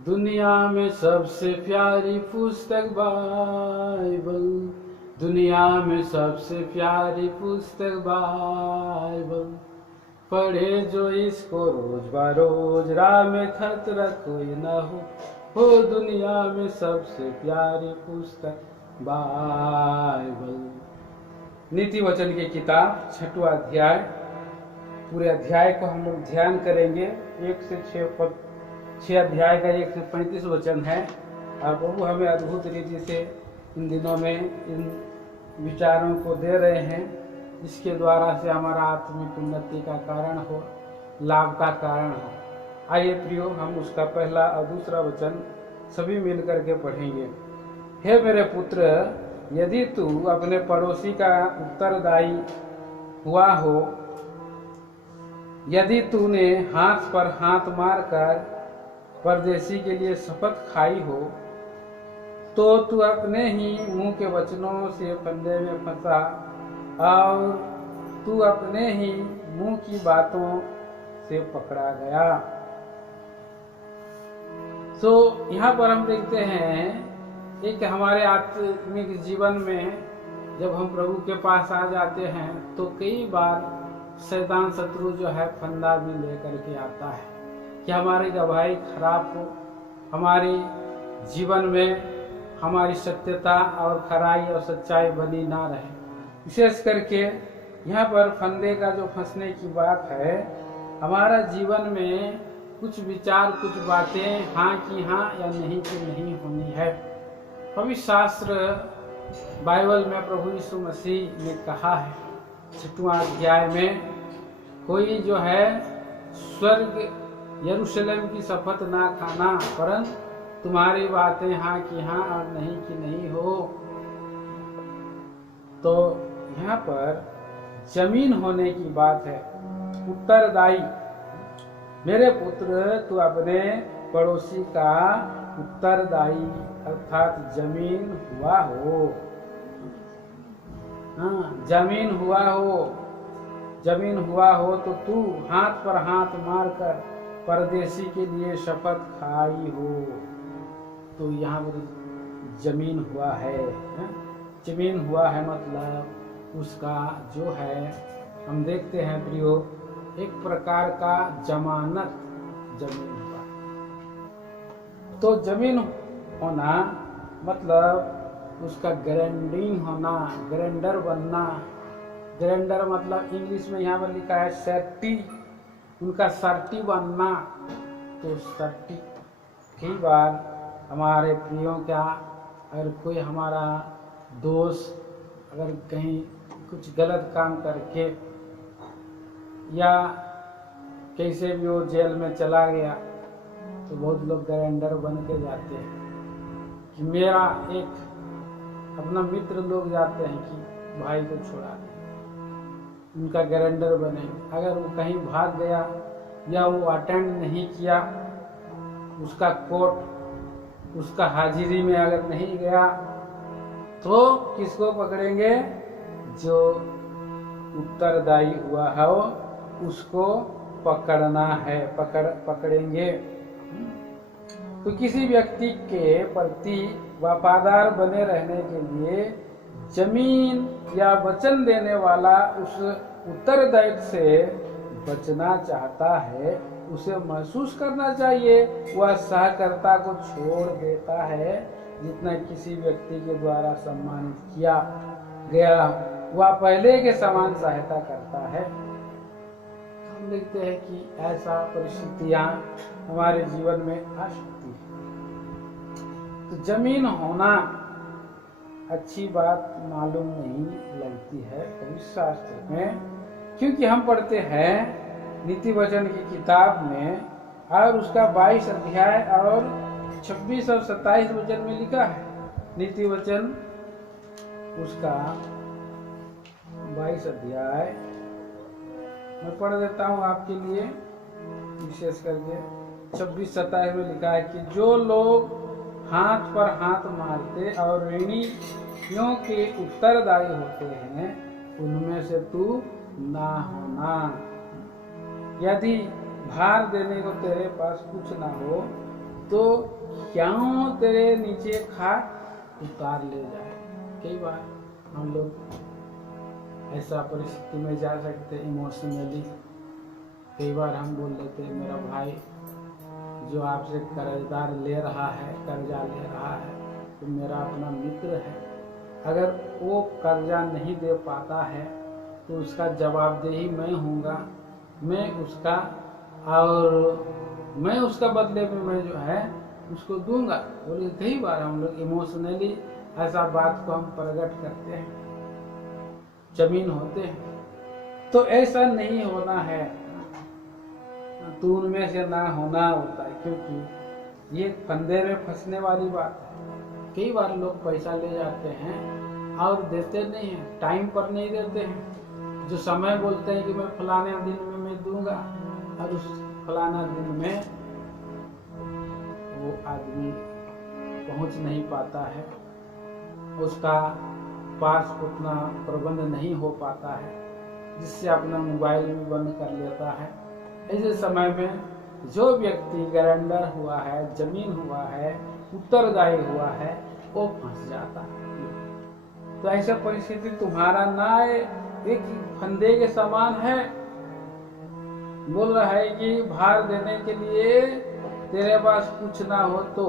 दुनिया में सबसे प्यारी पुस्तक बाइबल, दुनिया में सबसे प्यारी पुस्तक बाइबल। पढ़े जो इसको रोज बरोज, राह में खतरा कोई न हो दुनिया में सबसे प्यारी पुस्तक बाइबल। नीति वचन की किताब 6वां अध्याय। पूरे अध्याय को हम लोग ध्यान करेंगे। 1 से 6 अध्याय का 1 से 35 वचन है। और प्रभु हमें अद्भुत रीति से इन दिनों में इन विचारों को दे रहे हैं, जिसके द्वारा से हमारा आत्मिक उन्नति का कारण हो, लाभ का कारण हो। आइए प्रियो, हम उसका पहला और दूसरा वचन सभी मिलकर के पढ़ेंगे। हे मेरे पुत्र, यदि तू अपने पड़ोसी का उत्तरदायी हुआ हो, यदि तूने हाथ पर हाथ मारकर परदेशी के लिए शपथ खाई हो, तो तू अपने ही मुंह के वचनों से फंदे में फंसा और तू अपने ही मुंह की बातों से पकड़ा गया। तो यहाँ पर हम देखते हैं एक हमारे आत्मिक जीवन में जब हम प्रभु के पास आ जाते हैं तो कई बार शैतान शत्रु जो है फंदा भी लेकर के आता है कि हमारी गवाही खराब हो, हमारे जीवन में हमारी सत्यता और खराई और सच्चाई बनी ना रहे। विशेष करके यहाँ पर फंदे का जो फंसने की बात है, हमारा जीवन में कुछ विचार, कुछ बातें हाँ की हाँ या नहीं की नहीं होनी है। पवित्र शास्त्र बाइबल में प्रभु यीशु मसीह ने कहा है 6वां अध्याय में, कोई जो है स्वर्ग यरूशलेम की शपथ ना खाना, परंतु तुम्हारी बातें हाँ की हाँ और नहीं की नहीं हो। तो यहाँ पर जमीन होने की बात है, उत्तरदायी। मेरे पुत्र, तू अपने पड़ोसी का उत्तरदायी अर्थात जमीन हुआ हो। हाँ, जमीन हुआ हो, जमीन हुआ हो तो तू हाथ पर हाथ मारकर परदेशी के लिए शपथ खाई हो। तो यहाँ पर जमीन हुआ है, जमीन हुआ है मतलब उसका जो है, हम देखते हैं प्रियो, एक प्रकार का जमानत जमीन हुआ। तो जमीन होना मतलब उसका ग्रैंडिंग होना, ग्रैंडर बनना। ग्रैंडर मतलब इंग्लिश में यहाँ पर लिखा है सर्टी, उनका सर्टी बनना। तो सर्टी कई बार हमारे प्रियों का अगर कोई हमारा दोस्त अगर कहीं कुछ गलत काम करके या कैसे भी वो जेल में चला गया तो बहुत लोग ग्राइंडर बन के जाते हैं कि मेरा एक अपना मित्र लोग जाते हैं कि भाई को छोड़ा दे, उनका ग्राइंडर बने। अगर वो कहीं भाग गया या वो अटेंड नहीं किया, उसका कोर्ट उसका हाजिरी में अगर नहीं गया तो किसको पकड़ेंगे? जो उत्तरदायी हुआ है उसको पकड़ना है, पकड़ेंगे। तो किसी व्यक्ति के प्रति वफादार बने रहने के लिए जमीन या वचन देने वाला उस उत्तरदायित्व से बचना चाहता है, उसे महसूस करना चाहिए वह सहकर्ता को छोड़ देता है जितना किसी व्यक्ति के द्वारा सम्मानित किया गया वह पहले के समान सहायता करता है। हम देखते हैं कि ऐसा परिस्थितियां हमारे जीवन में आ सकती है। तो जमीन होना अच्छी बात मालूम नहीं लगती है पवित्र शास्त्र में, क्योंकि हम पढ़ते हैं नीति वचन की किताब में और उसका 22 अध्याय और 26 और 27 वचन में लिखा है। नीति वचन उसका 22 अध्याय मैं पढ़ देता हूँ आपके लिए, विशेष करके 26-27 में लिखा है कि जो लोग हाथ पर हाथ मारते और ऋणियों के उत्तरदायी होते हैं उनमें से तू ना होना। यदि भार देने को तेरे पास कुछ ना हो तो क्यों तेरे नीचे खाट उतार ले जाए। कई बार हम लोग ऐसा परिस्थिति में जा सकते इमोशनली। कई बार हम बोल देते मेरा भाई जो आपसे कर्जदार ले रहा है, कर्जा ले रहा है, तो मेरा अपना मित्र है, अगर वो कर्जा नहीं दे पाता है तो उसका जवाबदेही मैं हूँगा, मैं उसका बदले में मैं जो है उसको दूंगा। बोलिए कई बार हम लोग इमोशनली ऐसा बात को हम प्रकट करते हैं, जमीन होते हैं। तो ऐसा नहीं होना है, तो उनमें से ना होना होता है, क्योंकि ये फंदे में फंसने वाली बात है। कई बार लोग पैसा ले जाते हैं और देते नहीं हैं, टाइम पर नहीं देते हैं। जो समय बोलते हैं कि मैं फलाने दिन में मैं दूंगा, और उस फलाना दिन में वो आदमी पहुंच नहीं पाता है, उसका पास उतना प्रबंध नहीं हो पाता है, जिससे अपना मोबाइल भी बंद कर लेता है। ऐसे समय में जो व्यक्ति गारंटर हुआ है, जमीन हुआ है, उत्तरदायी हुआ है, वो फंस जाता है। तो ऐसा परिस्थिति तुम्हारा ना आए, एक फंदे के समान है। बोल रहा है कि भार देने के लिए तेरे पास कुछ ना हो तो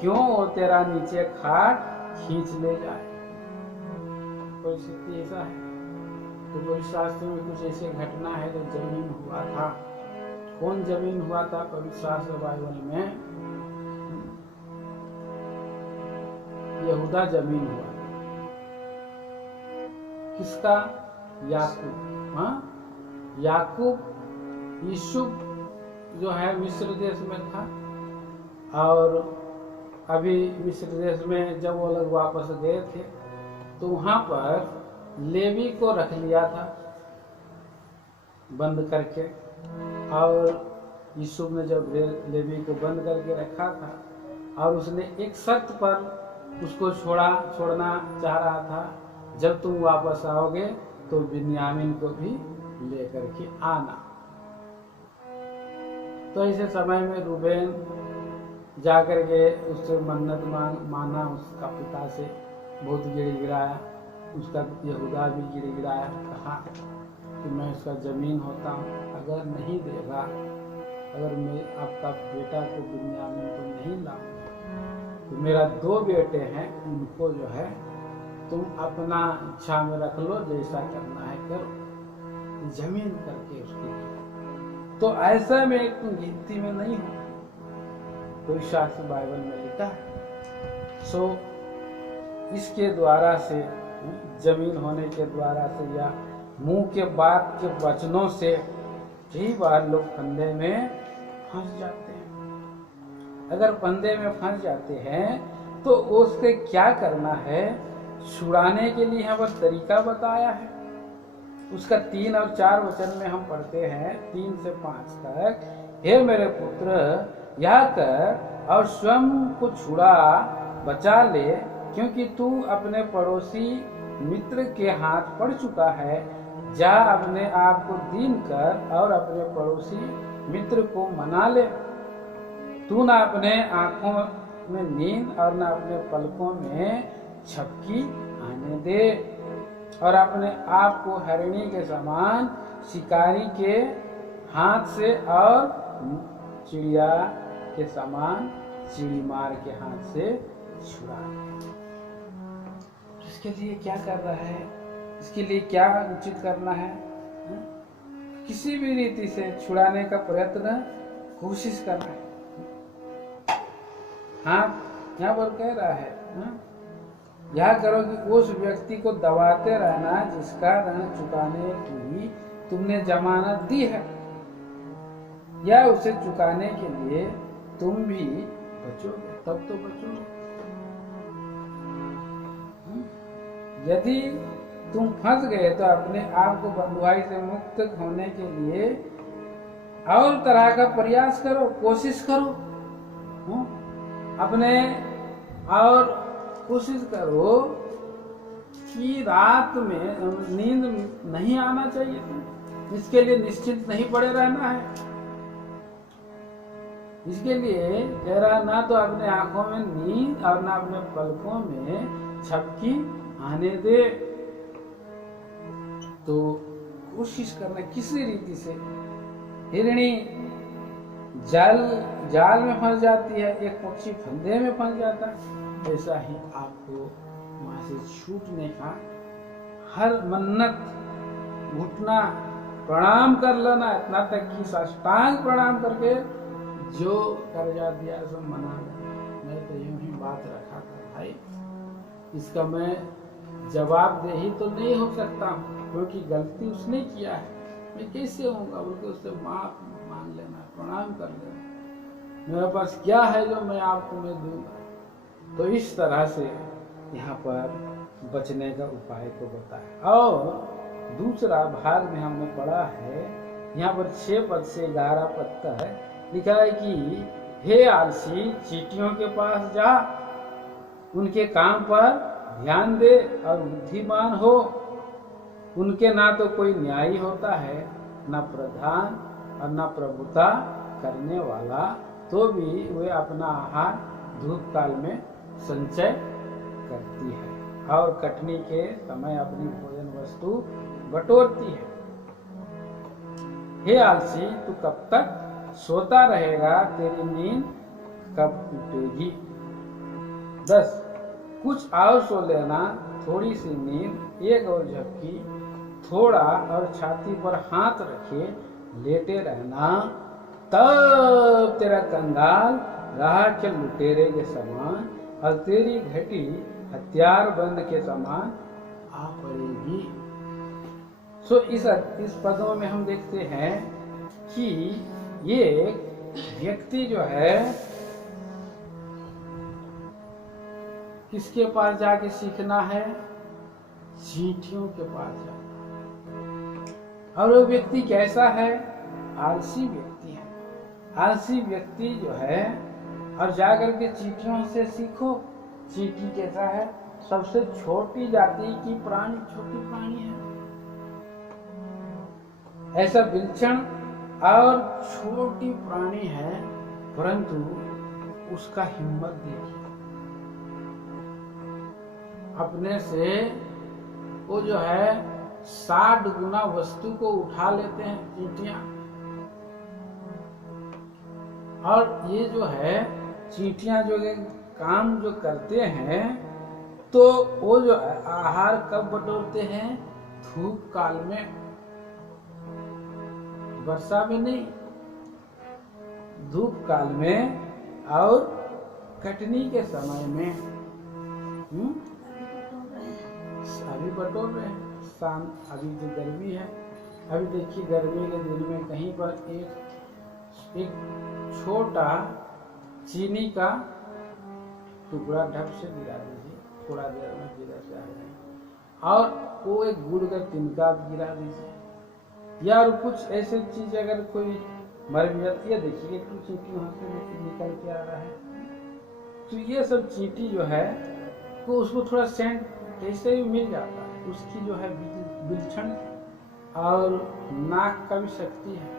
क्यों वो तेरा नीचे खाट खींच ले जाए। परिस्थिति ऐसा है। तो कोई शास्त्र में कुछ ऐसे घटना है जो जमीन हुआ था। कौन जमीन हुआ था? पवित्र शास्त्र बाइबल में यहूदा जमीन हुआ। किसका? याकूब। हाँ, याकूब यूसुफ जो है मिस्र देश में था, और अभी मिस्र देश में जब वो लोग वापस गए थे तो वहां पर लेवी को रख लिया था बंद करके। और यूसुफ ने जब लेवी को बंद करके रखा था, और उसने एक शर्त पर उसको छोड़ना चाह रहा था, जब तुम वापस आओगे तो बिन्यामीन को भी लेकर के आना। तो ऐसे समय में रूबेन जाकर के उससे मन्नत माना, उसका पिता से बहुत गिड़गिड़ाया, उसका यहूदा भी गिड़गिड़ाया, कहा कि मैं उसका जमीन होता हूँ, अगर नहीं देगा, अगर मैं आपका बेटा को बिन्यामीन को नहीं लाऊंगा, तो मेरा 2 बेटे हैं, उनको जो है तुम अपना इच्छा में रख लो, जैसा करना है करो, जमीन करके उसकी। तो ऐसा में तुम गिनती में नहीं हो। कोई शास्त्र बाइबल में लिखा है। सो इसके द्वारा से, जमीन होने के द्वारा से, या मुंह के बात के वचनों से कई बार लोग फंदे में फंस जाते हैं। अगर फंदे में फंस जाते हैं तो उसके क्या करना है, छुड़ाने के लिए यहाँ पर तरीका बताया है। उसका 3 और 4 वचन में हम पढ़ते हैं, 3 से 5 तक। हे मेरे पुत्र, यह कर और स्वयं को छुड़ा बचा ले, क्योंकि तू अपने पड़ोसी मित्र के हाथ पड़ चुका है। जा अपने आप को दीन कर और अपने पड़ोसी मित्र को मना ले। तू ना अपने आंखों में नींद और ना अपने पलकों में झपकी आने दे, और अपने आप को हरिणी के समान शिकारी के हाथ से और चिड़िया के समान चिड़ीमार के हाथ से छुड़ा। इसके लिए क्या कर रहा है, इसके लिए क्या उचित करना है? किसी भी रीति से छुड़ाने का प्रयत्न, कोशिश करना है। हाँ, यहाँ पर कह रहा है, यह करो कि उस व्यक्ति को दबाते रहना जिसका ऋण चुकाने की तुमने जमानत दी है, या उसे चुकाने के लिए तुम भी बचोगे, तब तो बचोगे। यदि तुम फंस गए तो अपने आप को बंधुआई से मुक्त होने के लिए और तरह का प्रयास करो, कोशिश करो। अपने और कोशिश करो कि रात में नींद नहीं आना चाहिए। इसके लिए निश्चिंत नहीं पड़े रहना है। इसके लिए कह रहा ना तो अपने आंखों में नींद और ना अपने पलकों में झपकी आने दे। तो कोशिश करना किसी रीति से। हिरणी जाल में फंस जाती है, एक पक्षी फंदे में फंस जाता है, ऐसा ही आपको वहां से छूटने का हर मन्नत घुटना प्रणाम कर लेना, इतना तक कि साष्टांग प्रणाम करके जो कर्जा दिया सब मना लेना। मैं तो यूं ही बात रखा था भाई, इसका मैं जवाबदेही तो नहीं हो सकता हूँ, क्योंकि गलती उसने किया है, मैं कैसे होऊंगा? बोलकर उससे माफ मांग लेना, प्रणाम कर लेना, मेरे पास क्या है जो मैं आपको मैं दूंगा। तो इस तरह से यहाँ पर बचने का उपाय को बताया। और दूसरा भाग में हमने पढ़ा है, यहाँ पर 6 पद से 11 पद तक है, लिखा है कि हे आलसी, चींटियों के पास जा, उनके काम पर ध्यान दे और बुद्धिमान हो। उनके ना तो कोई न्यायी होता है, ना प्रधान और ना प्रभुता करने वाला, तो भी वे अपना आहार धूप काल में संचय करती है और कटनी के समय अपनी भोजन वस्तु बटोरती है। हे आलसी, तू कब तक सोता रहेगा? तेरी नींद कब टूटेगी? 10 कुछ और सो लेना, थोड़ी सी नींद, एक और झपकी, थोड़ा और छाती पर हाथ रखे लेटे रहना, तब तेरा कंगाल राह के लुटेरे के समान और तेरी घटी हथियार बंद के समान आ पड़ेगी। सो इस पदों में हम देखते हैं कि ये व्यक्ति जो है किसके पास जाके सीखना है? चींटियों के पास जाकर। और वो व्यक्ति कैसा है? आलसी व्यक्ति है। आलसी व्यक्ति जो है, और जाकर के चींटियों से सीखो। चींटी कैसा है? सबसे छोटी जाति की प्राणी, छोटी प्राणी है। ऐसा विलक्षण और छोटी प्राणी है, परंतु उसका हिम्मत देखिए। अपने से वो जो है 60 गुना वस्तु को उठा लेते हैं चींटियां। और ये जो है चींटियां जो काम जो करते हैं, तो वो जो आहार कब बटोरते हैं? धूप काल में, वर्षा में नहीं, धूप काल में और कटनी के समय में। अभी बटोर रहे हैं, शाम, अभी जो गर्मी है, अभी देखिए गर्मी के दिन में कहीं पर एक छोटा चीनी का टुकड़ा ढक से गिरा दीजिए, थोड़ा देर में गिरा जाएगा। और वो एक गुड़ का तिनका गिरा दीजिए, या कुछ ऐसे चीज अगर कोई मर भी जाती है, देखिए एक चींटी वहां से निकल के आ रहा है, तो ये सब चींटी जो है वो उसको थोड़ा सेंट ऐसे भी मिल जाता है। उसकी जो है विलक्षण और नाक का भी शक्ति है।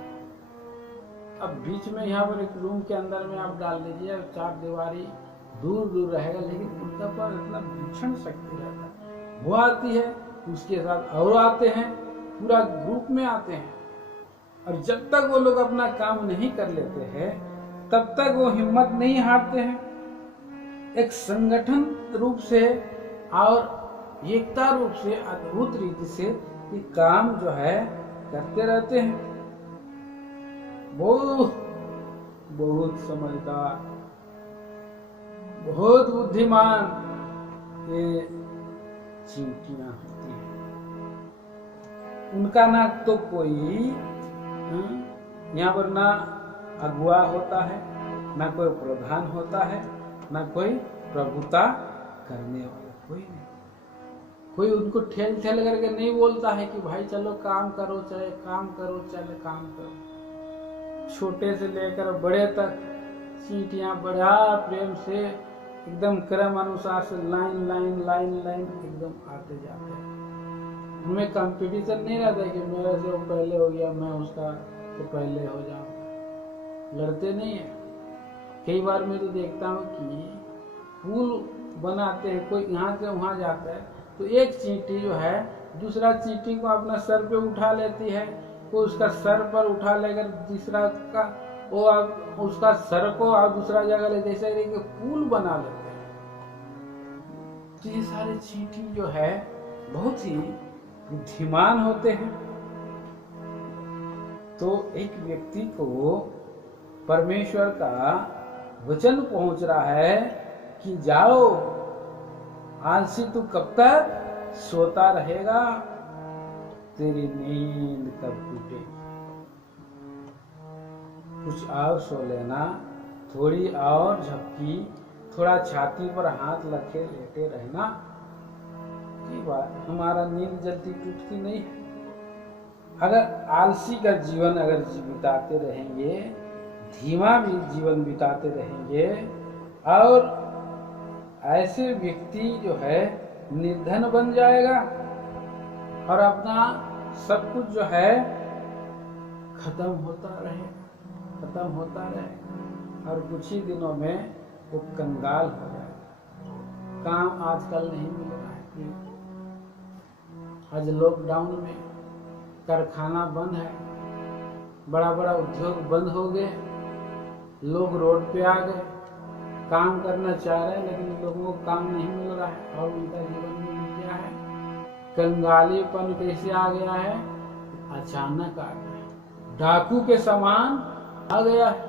अब बीच में यहाँ पर एक रूम के अंदर में आप डाल दीजिए, 4 दीवारी दूर दूर रहेगा, लेकिन उनका पर इतना विलक्षण शक्ति रहता है। वो आती है, उसके साथ और आते हैं, पूरा ग्रुप में आते हैं। और जब तक वो लोग अपना काम नहीं कर लेते हैं, तब तक वो हिम्मत नहीं हारते हैं। एक संगठन रूप से और एकता रूप से, अद्भुत रीति से ये काम जो है करते रहते हैं। बहुत समझदार, बहुत बुद्धिमान ये चींटियां होती हैं। उनका ना तो कोई यहाँ पर ना अगुआ होता है, ना कोई प्रधान होता है, ना कोई प्रभुता करने वाला, कोई नहीं। कोई उनको ठेल करके नहीं बोलता है कि भाई चलो काम करो, चाहे काम करो, चले काम करो। छोटे से लेकर बड़े तक चींटियां बड़ा प्रेम से एकदम क्रम अनुसार से लाइन लाइन लाइन लाइन एकदम आते जाते हैं। उनमें कंपटीशन नहीं रहता है कि मेरे से वो पहले हो गया, मैं उसका तो पहले हो जाऊं। लड़ते नहीं है, कई बार मैं तो देखता हूँ कि पुल बनाते हैं, कोई यहाँ से वहाँ जाता है तो एक चींटी जो है दूसरा चींटी को अपना सर पे उठा लेती है, कोई उसका सर पर उठा लेकर तीसरा का वो उसका सर को और दूसरा जगह ले, जैसे कि पुल बना लेते हैं। तो ये सारे चींटी जो है बहुत ही बुद्धिमान होते हैं। तो एक व्यक्ति को परमेश्वर का वचन पहुंच रहा है कि जाओ, आलसी तू कब तक सोता रहेगा, तेरी नींद कब टूटेगी, कुछ और सो लेना, थोड़ी और झपकी, थोड़ा छाती पर हाथ रखे लेटे रहना। ये बात हमारा नींद जल्दी टूटती नहीं है। अगर आलसी का जीवन अगर बिताते रहेंगे, धीमा भी जीवन बिताते रहेंगे और ऐसे व्यक्ति जो है निर्धन बन जाएगा और अपना सब कुछ जो है खत्म होता रहेगा और कुछ ही दिनों में वो कंगाल हो जाएगा। काम आजकल नहीं मिल रहा है। आज लॉकडाउन में कारखाना बंद है, बड़ा बड़ा उद्योग बंद हो गए, लोग रोड पे आ गए, काम करना चाह रहे हैं लेकिन लोगों को काम नहीं मिल रहा है और उनका जीवन में मिल गया है। कंगालीपन कैसे आ गया है? अचानक आ गया, डाकू के समान आ गया है।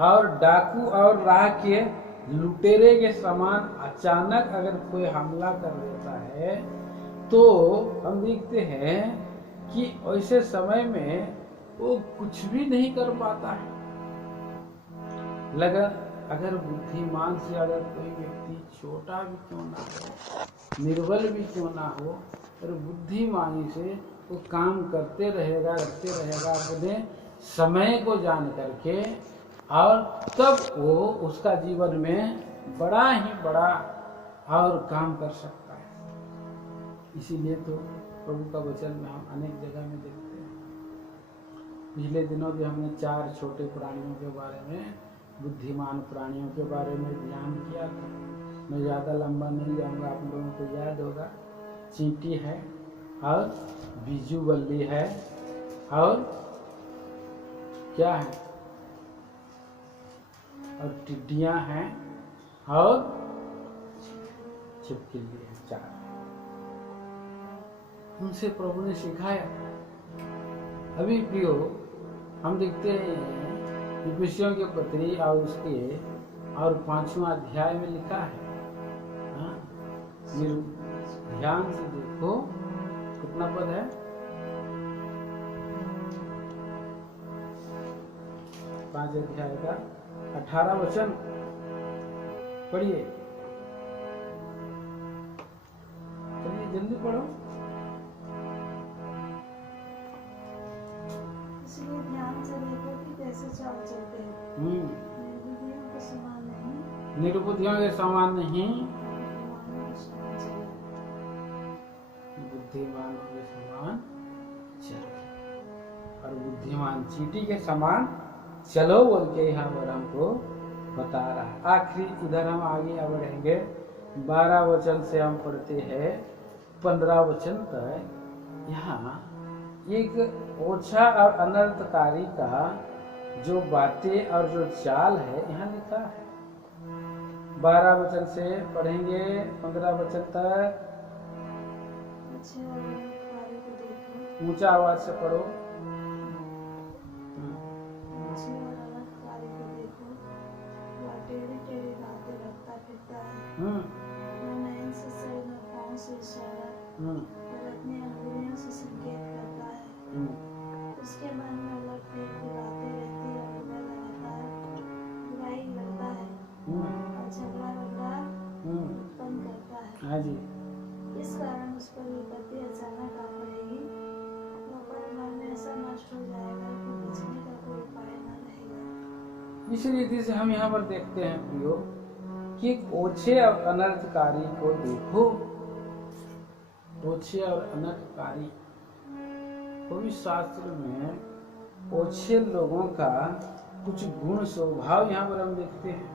और डाकू और राह के लुटेरे के समान अचानक अगर कोई हमला कर देता है तो हम देखते हैं कि ऐसे समय में वो कुछ भी नहीं कर पाता है। अगर बुद्धिमान से अगर कोई व्यक्ति छोटा भी क्यों ना हो, निर्बल भी क्यों ना हो, पर बुद्धिमानी से वो काम करते रहेगा अपने समय को जान करके, और तब वो उसका जीवन में बड़ा ही बड़ा और काम कर सकता है। इसीलिए तो प्रभु का वचन में हम अनेक जगह में देखते हैं। पिछले दिनों भी हमने 4 छोटे प्राणियों के बारे में, बुद्धिमान प्राणियों के बारे में ध्यान किया था। मैं ज़्यादा लंबा नहीं जाऊंगा, आप लोगों को याद होगा। चींटी है और बीजू बल्ली है और क्या है, और टिड्डियां हैं और छिपकली है। 4 उनसे प्रभु ने सिखाया। अभी प्रियो हम देखते हैं इफिसियों के पत्री और उसके और 5वां अध्याय में लिखा है। ध्यान से देखो कितना पद है, 5 अध्याय का 18 वचन पढ़िए। चलिए जल्दी पढ़ो। इसलिए ध्यान से देखो कि कैसे चाल चलते हैं। निर्बुद्धियों के समान नहीं, निर्बुद्धियों के समान नहीं, बुद्धिमान के समान चलो, और बुद्धिमान चींटी के समान चलो बोल के यहाँ पर हमको बता रहा है। आखिरी इधर हम आगे बढ़ेंगे। 12 वचन से हम पढ़ते हैं 15 वचन तक। यहाँ एक ओछा और अनर्थकारी का जो बातें और जो चाल है यहाँ लिखा है। 12 वचन से पढ़ेंगे 15 वचन तक। ऊंचा आवाज से पढ़ो। अपनी अंगुलियों से संकेत करता है। उसके मन में अलग की बातें रहती है और वह लगातार बुराई करता है और झगड़ा उत्पन्न करता है। हाँ जी। इस कारण उस पर विपत्ति अचानक आ पड़ेगी। वह पल में ऐसा नष्ट हो जाएगा कि बचने का कोई उपाय न रहेगा। इस रीति से हम यहाँ पर देखते हैं प्रियो कि ओछे और अनर्थकारी को देखो। ओछे और अनर्थकारी, पवित्र शास्त्र में ओछे लोगों का कुछ गुण स्वभाव यहाँ पर हम देखते हैं।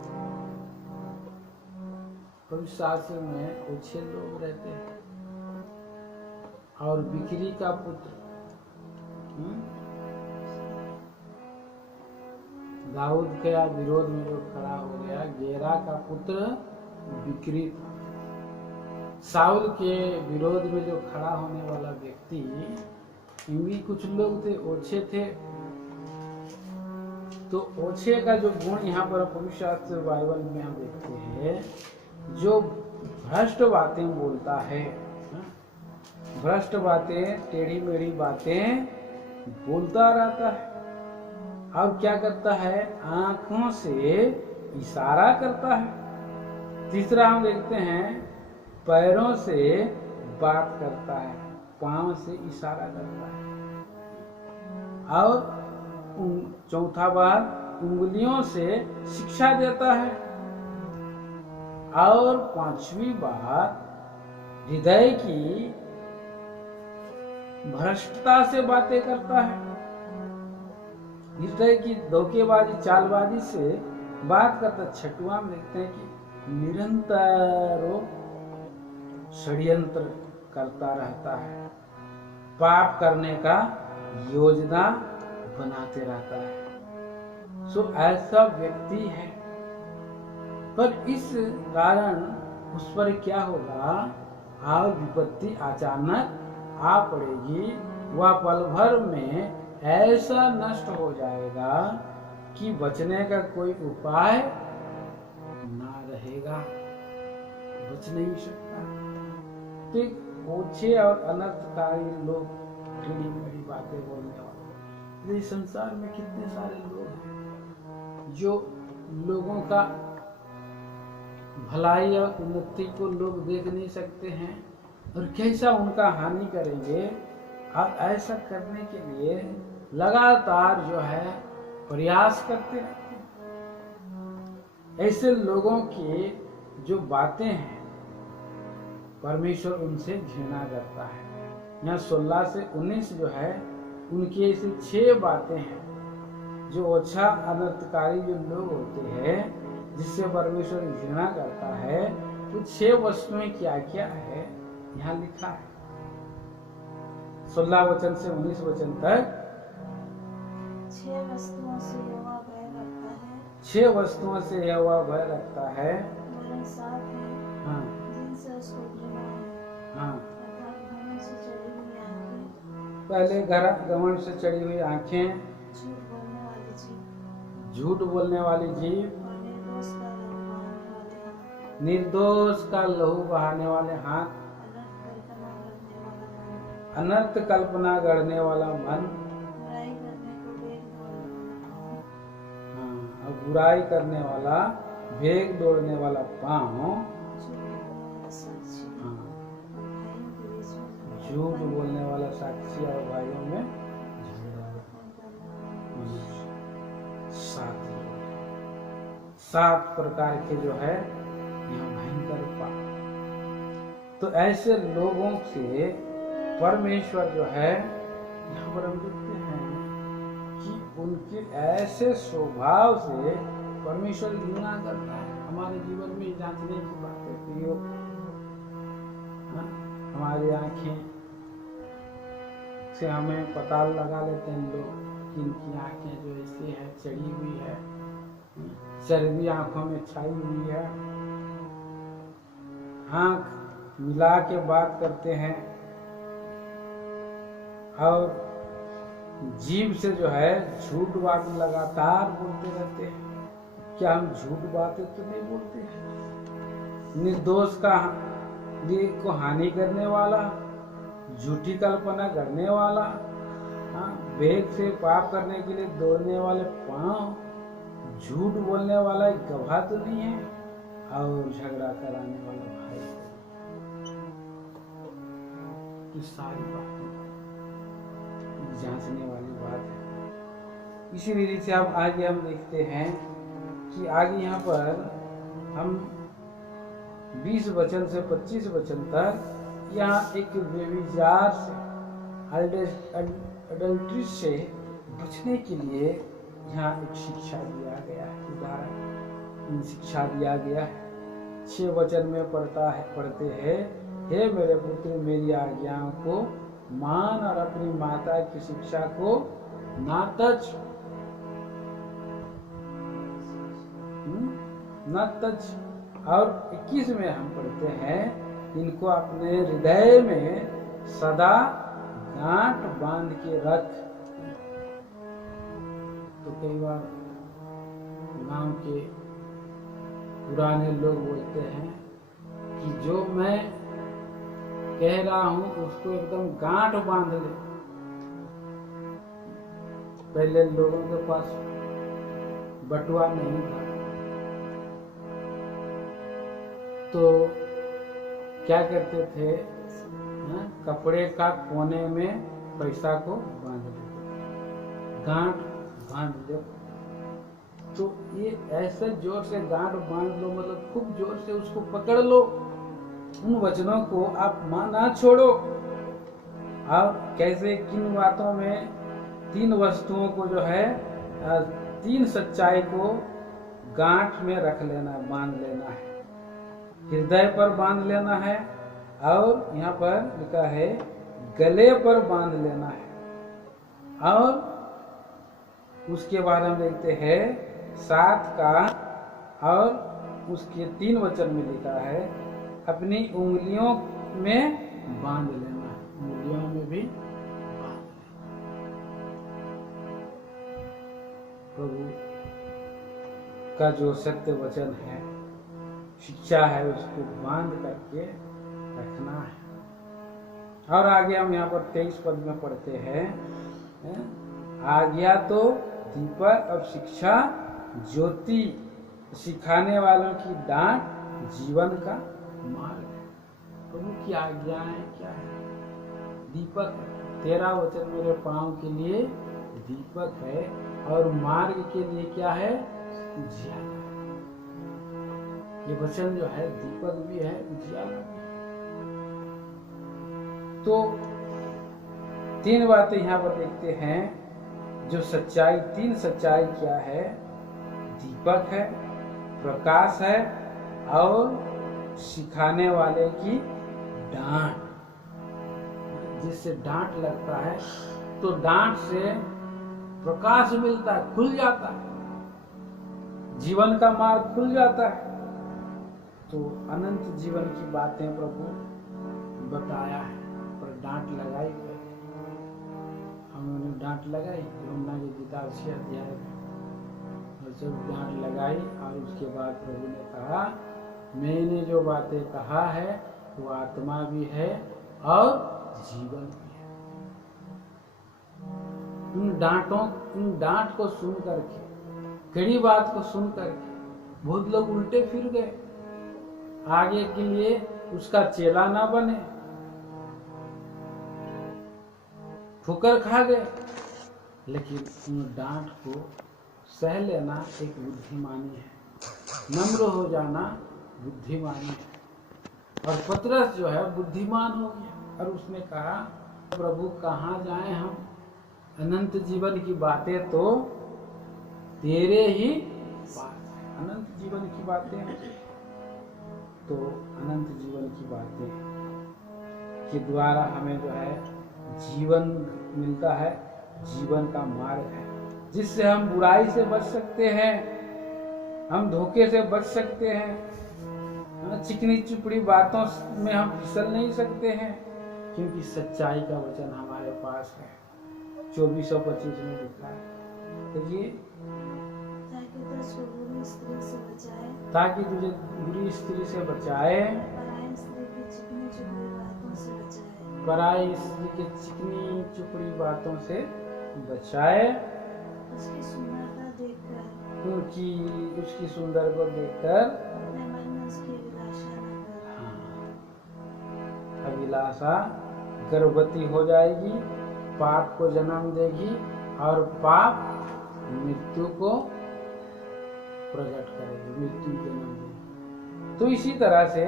पवित्र शास्त्र में कुछ लोग रहते हैं और बिक्री का पुत्र दाऊद के विरोध में जो खड़ा हो गया, गेरा का पुत्र बिक्री था। साउल के विरोध में जो खड़ा होने वाला व्यक्ति, इनमें कुछ लोग थे ओछे थे। तो ओछे का जो गुण यहाँ पर पवित्र शास्त्र बाइबल में हम देखते हैं, जो भ्रष्ट बातें बोलता है, भ्रष्ट बातें, टेढ़ी मेढ़ी बातें बोलता रहता है। और क्या करता है, आंखों से इशारा करता है। तीसरा हम देखते हैं, पैरों से बात करता है, पांव से इशारा करता है। और चौथा बात, उंगलियों से शिक्षा देता है। और पांचवी बात, हृदय की भ्रष्टता से बातें करता है। हृदय की धोखेबाजी, चालबाजी से बात करता। छठवां में देखते हैं कि निरंतर षड्यंत्र करता रहता है, पाप करने का योजना बनाते रहता है। सो ऐसा व्यक्ति है। पर इस कारण उस पर क्या होगा, और विपत्ति अचानक आ पड़ेगी। वह पल भर में ऐसा नष्ट हो जाएगा कि बचने का कोई उपाय ना रहेगा, बच नहीं सकता। तो ओछे और अनर्थकारी लोग, टेढ़ी मेढ़ी बातें बोलने वाले, इस संसार में कितने सारे लोग हैं जो लोगों का भलाई और उन्नति को लोग देख नहीं सकते हैं और कैसा उनका हानि करेंगे। और ऐसा करने के लिए लगातार जो है प्रयास करते रहते हैं। ऐसे लोगों की जो बातें हैं, परमेश्वर उनसे घृणा करता है। यहाँ 16 से 19 जो है, उनकी ऐसी 6 बातें हैं जो ओछा अनर्थकारी जो लोग होते हैं, जिससे परमेश्वर घृणा करता है। तो 6 वस्तुएं क्या क्या है यहाँ लिखा है। 16 वचन से 19 वचन तक 6 वस्तुओं से यहोवा भय रखता है। 6 वस्तुओं से यहोवा भय रखता है। वरन 7 है हाँ जिनसे उसको घृणा है। हाँ, अर्थात घमंड से चढ़ी हुई आंखें, पहले घमंड से चढ़ी हुई आंखें, झूठ बोलने वाली जीभ, झूठ बोलने वाली जीभ, और निर्दोष का लहू बहाने वाले निर्दोष का लहू बहाने वाले हाथ, हाथ, अनर्थ कल्पना गढ़ने वाला मन, अनर्थ कल्पना गढ़ने वाला मन, बुराई करने को वेग हाँ, और बुराई करने वाला, भेग दौड़ने दौड़ने वाला पाँव, वाला पाँव, झूठ बोलने वाला साक्षी, हाँ, झूठ बोलने वाला साक्षी और भाइयों में साथी। 7 प्रकार के जो है यहाँ भयंकर पाप। तो ऐसे लोगों से परमेश्वर जो है, यहाँ पर हम देखते हैं कि उनके ऐसे स्वभाव से परमेश्वर घृणा करता है। हमारे जीवन में जांचने की बात है तो हमारी आंखें से हमें पता लगा लेते हैं लोग कि इनकी आंखें जो ऐसी है, चढ़ी हुई है, चर्बी आंखों में छाई हुई है, आंख मिला के बात करते हैं, और जीभ से जो है झूठ बात लगातार बोलते रहते हैं। क्या हम झूठ बातें तो नहीं बोलते हैं? निर्दोष का को हानि करने वाला, झूठी कल्पना करने वाला, वेग से पाप करने के लिए दौड़ने वाले पांव, झूठ बोलने वाला एक गवाह तो नहीं है, और झगड़ा कराने वाला भाई। ये सारी बातें जांचने वाली बात है। इसी विधि से अब आगे हम देखते हैं कि आगे यहाँ पर हम 20 वचन से 25 वचन तक यहाँ एक व्यभिचार से, अडल्ट्री से बचने के लिए यहाँ एक शिक्षा दिया गया है, उदाहरण शिक्षा दिया गया है। 6 वचन में पढ़ते हैं, हे मेरे पुत्र मेरी आज्ञाओं को मान और अपनी माता की शिक्षा को ना तज, न तज। और 21 में हम पढ़ते हैं, इनको अपने हृदय में सदा गांठ बांध के रख। तो कई बार गांव के पुराने लोग बोलते हैं कि जो मैं कह रहा हूं उसको एकदम गांठ बांध ले। पहले लोगों के पास बटुआ नहीं था, तो क्या करते थे, कपड़े का कोने में पैसा को बांध लेते, गांठ बांध दो। तो ये ऐसे जोर से गांठ बांध लो, मतलब खूब जोर से उसको पकड़ लो, उन वचनों को आप ना छोड़ो। और कैसे किन बातों में 3 वस्तुओं को जो है 3 सच्चाई को गांठ में रख लेना है, बांध लेना है। हृदय पर बांध लेना है, और यहाँ पर लिखा है गले पर बांध लेना है। और उसके बाद हम देखते हैं 7 का, और उसके 3 वचन में लिखा है अपनी उंगलियों में बांध लेना है, उंगलियों में भी बांध लेना। प्रभु का जो सत्य वचन है, शिक्षा है, उसको बांध करके रखना है। और आगे हम यहाँ पर 23 पद में पढ़ते हैं, आज्ञा तो दीपक और शिक्षा ज्योति, सिखाने वालों की डांट जीवन का मार्ग है। प्रभु की आज्ञाएं क्या है? दीपक है। 13 वचन मेरे पांव के लिए दीपक है, और मार्ग के लिए क्या है? उजियाला। ये वचन जो है दीपक भी है, उजियाला भी है। तो 3 बातें यहाँ पर देखते हैं, जो सच्चाई, 3 सच्चाई क्या है? दीपक है, प्रकाश है, और सिखाने वाले की डांट। जिससे डांट लगता है तो डांट से प्रकाश मिलता है, खुल जाता है, जीवन का मार्ग खुल जाता है। तो अनंत जीवन की बातें प्रभु बताया है, पर डांट लगाई है। हमने डांट लगाई यमुना की किताब 6 अध्याय में, और जब डांट लगाई और उसके बाद प्रभु ने कहा, मैंने जो बातें कहा है वो आत्मा भी है और जीवन भी है। उन डांट को सुन करके, कड़ी बात को सुन करके बहुत लोग उल्टे फिर गए, आगे के लिए उसका चेला ना बने, ठोकर खा गए। लेकिन उन डांट को सह लेना एक बुद्धिमानी है, नम्र हो जाना बुद्धिमानी है। और पतरस जो है बुद्धिमान हो गया, और उसने कहा, प्रभु कहाँ जाएं हम? अनंत जीवन की बातें तो तेरे ही पास है। अनंत जीवन की बातें, तो अनंत जीवन की बातें के द्वारा हमें जो है जीवन मिलता है, जीवन का मार्ग है, जिससे हम बुराई से बच सकते हैं, हम धोखे से बच सकते हैं, चिकनी चुपड़ी बातों में हम फिसल नहीं सकते हैं, क्योंकि सच्चाई का वचन हमारे पास है। 24:25 में लिखा है, देखिए, ताकि तुझे बुरी स्त्री से बचाए, पराई स्त्री के चिकनी चुपड़ी बातों से बचाए, उसकी सुंदरता देखकर, क्योंकि उसकी सुंदर को देखकर अपने मन में उसकी अभिलाषा न कर। अभिलाषा गर्भवती हो जाएगी, पाप को जन्म देगी, और पाप मृत्यु को प्रकट करेगी, मृत्यु जन्म देगी। तो इसी तरह से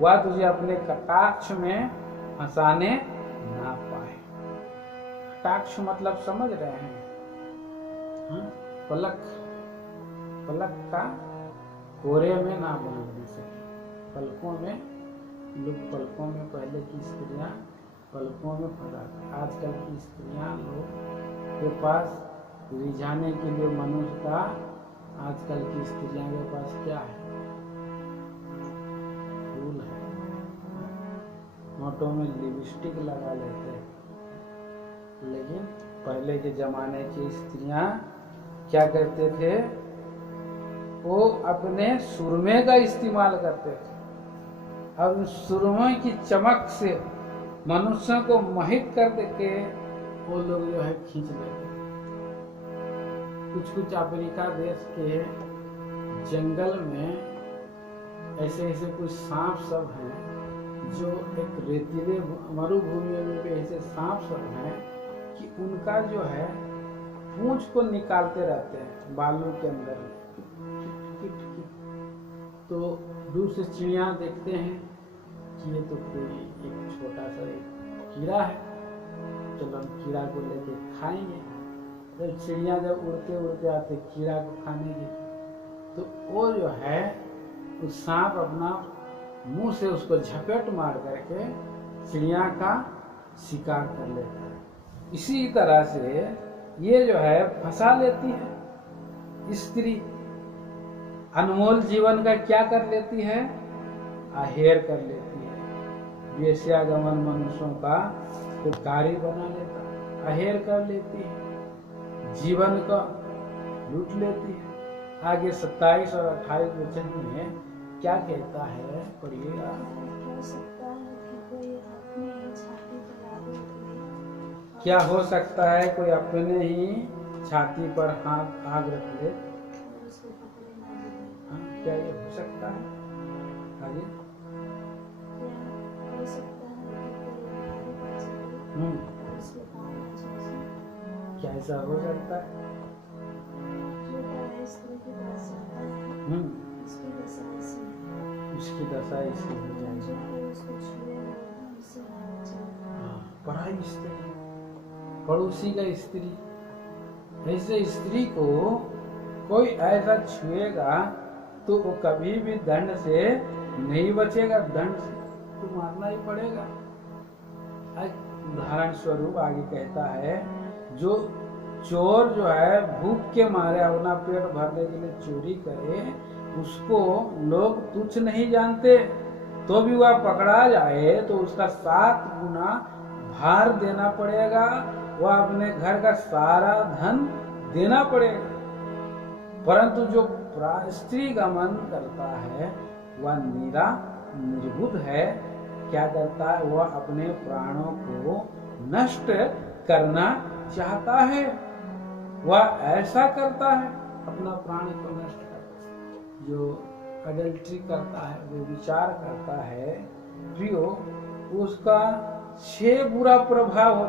वह तुझे अपने कटाक्ष में फंसाने ना पाए। कटाक्ष मतलब समझ रहे हैं? पलक पलक का कोरे में ना बना सके, पलकों में लोग पलकों में, पहले की स्त्रियां पलकों में फंसा। आजकल की स्त्रियां लोग के पास रिझाने के लिए मनुष्य का, आजकल की स्त्रियों के पास क्या है? फूल है, होठों में लिपस्टिक लगा लेते हैं। लेकिन पहले के जमाने की स्त्रियां क्या करते थे? वो अपने सुरमे का इस्तेमाल करते थे और उस सुरमे की चमक से मनुष्यों को मोहित कर के वो लोग जो है खींच लेते। कुछ कुछ अफ्रीका देश के जंगल में ऐसे ऐसे कुछ सांप सब हैं जो एक रेतीले मरुभूमि में भी ऐसे सांप सब हैं कि उनका जो है पूंछ को निकालते रहते हैं बालू के अंदर में। तो दूर से चिड़िया देखते हैं कि ये तो कोई एक छोटा सा एक कीड़ा है, चलो हम कीड़ा को लेके खाएंगे। जब चिड़िया जब उड़ते उड़ते आते कीड़ा को खाने के, तो वो जो है उस सांप अपना मुंह से उसको झपेट मार करके चिड़िया का शिकार कर लेता है। इसी तरह से ये जो है फंसा लेती है स्त्री, अनमोल जीवन का क्या कर लेती है? आहेर कर लेती है। वेश्यागमन मनुष्यों का तो कारी बना लेता है, आहेर कर लेती है, जीवन का लूट लेती है। आगे 27 और 28 वचन में क्या कहता है, पढ़िएगा। क्या हो सकता है कोई अपने ही छाती पर हाथ आग रख ले? हाँ, क्या ये हो सकता है? आगे क्या ऐसा हो सकता है? उसकी दशा ऐसी हो जाएगी। पराई स्त्री, पड़ोसी का स्त्री, ऐसे स्त्री को कोई ऐसा छुएगा तो वो कभी भी दंड से नहीं बचेगा, दंड से तो मारना ही पड़ेगा। उदाहरण स्वरूप आगे कहता है, जो चोर जो है भूख के मारे अपना पेट भरने के लिए चोरी करे, उसको लोग तुच्छ नहीं जानते, तो भी वह पकड़ा जाए तो उसका 7 गुना भार देना पड़ेगा, वह अपने घर का सारा धन देना पड़ेगा। परंतु जो स्त्री गमन करता है वह निर्बुद्ध है, क्या करता है? वह अपने प्राणों को नष्ट करना चाहता है, वह ऐसा करता है, अपना प्राण को नष्ट करता है। जो अडल्ट्री करता है, वो विचार करता है, प्रियो, उसका 6 बुरा प्रभाव होता है।